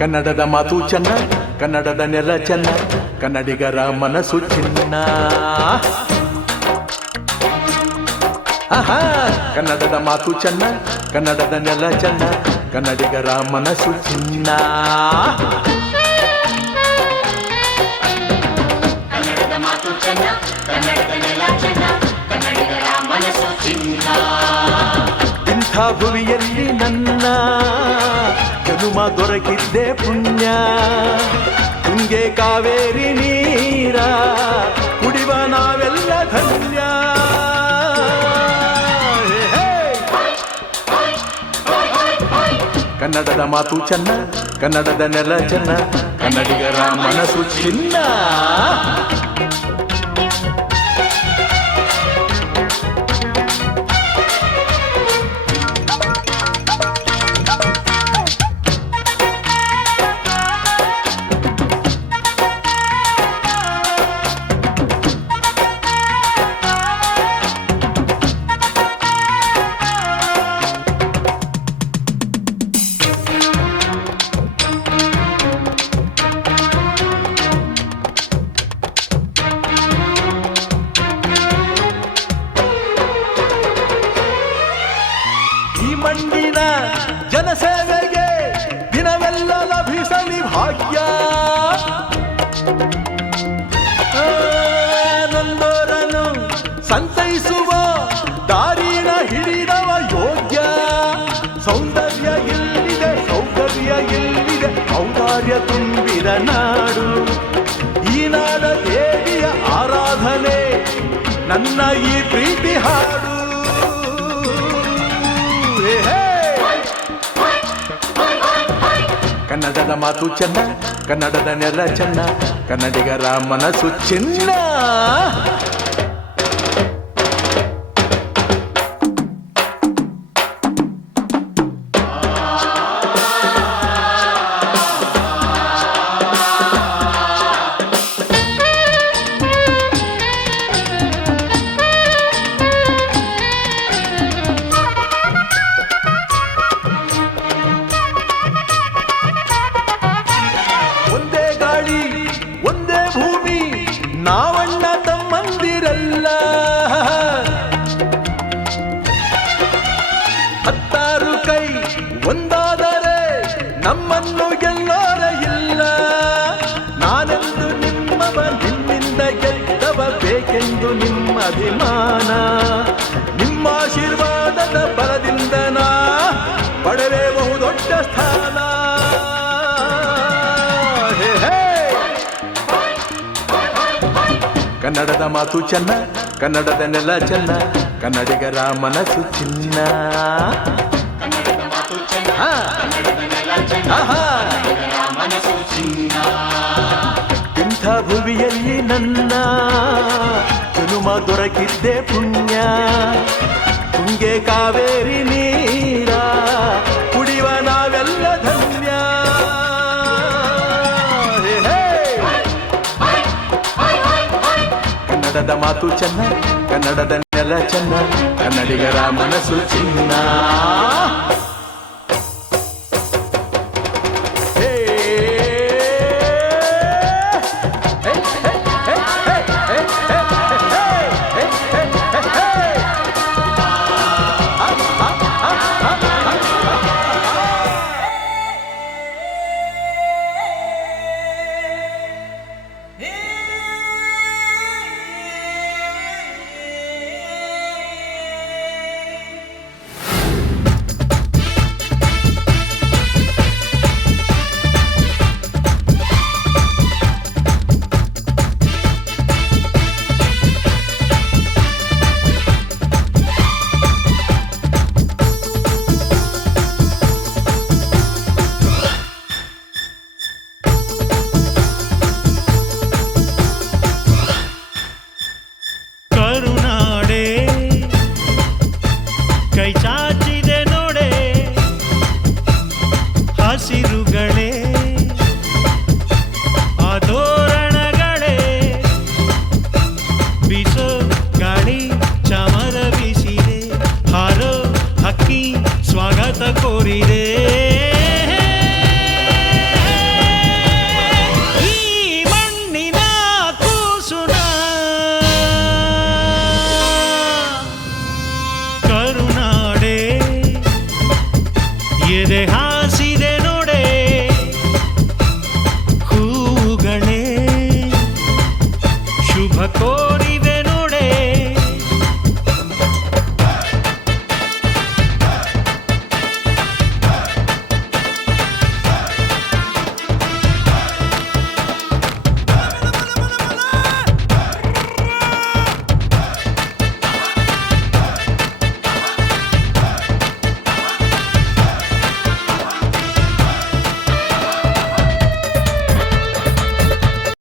ಕನ್ನಡದ ಮಾತು ಚೆನ್ನ, ಕನ್ನಡದ ನೆಲ ಚೆನ್ನ, ಕನ್ನಡಿಗರ ಮನಸ್ಸು ಚಿನ್ನ. ಆಹಾ, ಕನ್ನಡದ ಮಾತು ಚೆನ್ನ, ಕನ್ನಡದ ನೆಲ ಚೆನ್ನ, ಕನ್ನಡಿಗರ ಮನಸ್ಸು ಚಿನ್ನ. ಕನ್ನಡದ ಮಾತು ಚೆನ್ನ, ಕನ್ನಡದ ನೆಲ ಚೆನ್ನ, ಕನ್ನಡಿಗರ ಮನಸ್ಸು ಚಿನ್ನ. ಇಂಥ ಭುವಿಯಲ್ಲಿ ನನ್ನ ಜನುಮ ದೊರಕಿದ್ದೆ ಪುಣ್ಯ. ತುಂಗೆ ಕಾವೇರಿ ನೀರ ಕುಡಿವ ನಾವೆಲ್ಲ ಧನ್ಯ. ಕನ್ನಡದ ಮಾತು ಚೆನ್ನ, ಕನ್ನಡದ ನೆಲ ಚೆನ್ನ, ಕನ್ನಡಿಗರ ಮನಸ್ಸು ಚಿನ್ನ. ಮಣ್ಣಿನ ಜನಸೇವೆಗೆ ದಿನವೆಲ್ಲ ಲಭಿಸಲಿ ಭಾಗ್ಯ. ನೊಂದೋರನ್ನು ಸಂತೈಸುವ ದಾರಿನ ಹಿಡಿದವ ಯೋಗ್ಯ. ಸೌಂದರ್ಯ ಇಲ್ಲಿದೆ, ಸೌಕರ್ಯ ಇಲ್ಲಿದೆ, ಔದಾರ್ಯ ತುಂಬಿದ ನಾಡು. ಈ ನಾಡ ದೇವಿಯ ಆರಾಧನೆ ನನ್ನ ಈ ಪ್ರೀತಿ ಹಾಡು. ಕನ್ನಡದ ಮಾತು ಚೆನ್ನ, ಕನ್ನಡದ ನೆಲ ಚೆನ್ನ, ಕನ್ನಡಿಗರ ಮನಸ್ಸು ಚಿನ್ನ. ಒಂದೇ ಭೂಮಿ, ನಾವಣ್ಣ ತಮ್ಮಂದಿರಲ್ಲ. 10 ಕೈ ಒಂದಾದರೆ ನಮ್ಮನ್ನು ಗೆಲ್ಲೋರ ಇಲ್ಲ. ನಾನೆಂದು ನಿಮ್ಮವ, ನಿಮ್ಮಿಂದ ಗೆದ್ದವ, ಬೇಕೆಂದು ನಿಮ್ಮ ಅಭಿಮಾನ. ನಿಮ್ಮ ಆಶೀರ್ವಾದದ ಬಲದಿಂದ ನಾ ಪಡೆವೆ ಬಹುದೊಡ್ಡ ಸ್ಥಾನ. ಕನ್ನಡದ ಮಾತು ಚೆನ್ನ, ಕನ್ನಡದ ನೆಲ ಚೆನ್ನ, ಕನ್ನಡಿಗರ ಮನಸ್ಸು ಚಿನ್ನ. ಕನ್ನಡದ ಮಾತು ಚೆನ್ನ, ಕನ್ನಡದ ನೆಲ ಚೆನ್ನ, ಕನ್ನಡಿಗರ ಮನಸ್ಸು ಚಿನ್ನ. ಇಂಥ ಭುವಿಯಲ್ಲಿ ನನ್ನ ಜನುಮ ದೊರಕಿದ್ದೆ ಪುಣ್ಯ. ತುಂಗೆ ಕಾವೇರಿ ನೀರ ಕುಡಿವ ನಾವೆಲ್ಲ ಧನ್ಯ. ಕನ್ನಡದ ಮಾತು ಚೆನ್ನ, ಕನ್ನಡದ ನೆಲ ಚೆನ್ನ, ಕನ್ನಡಿಗರ ಮನಸ್ಸು ಚಿನ್ನ. ಕೋರಿದೆ ಎದೆ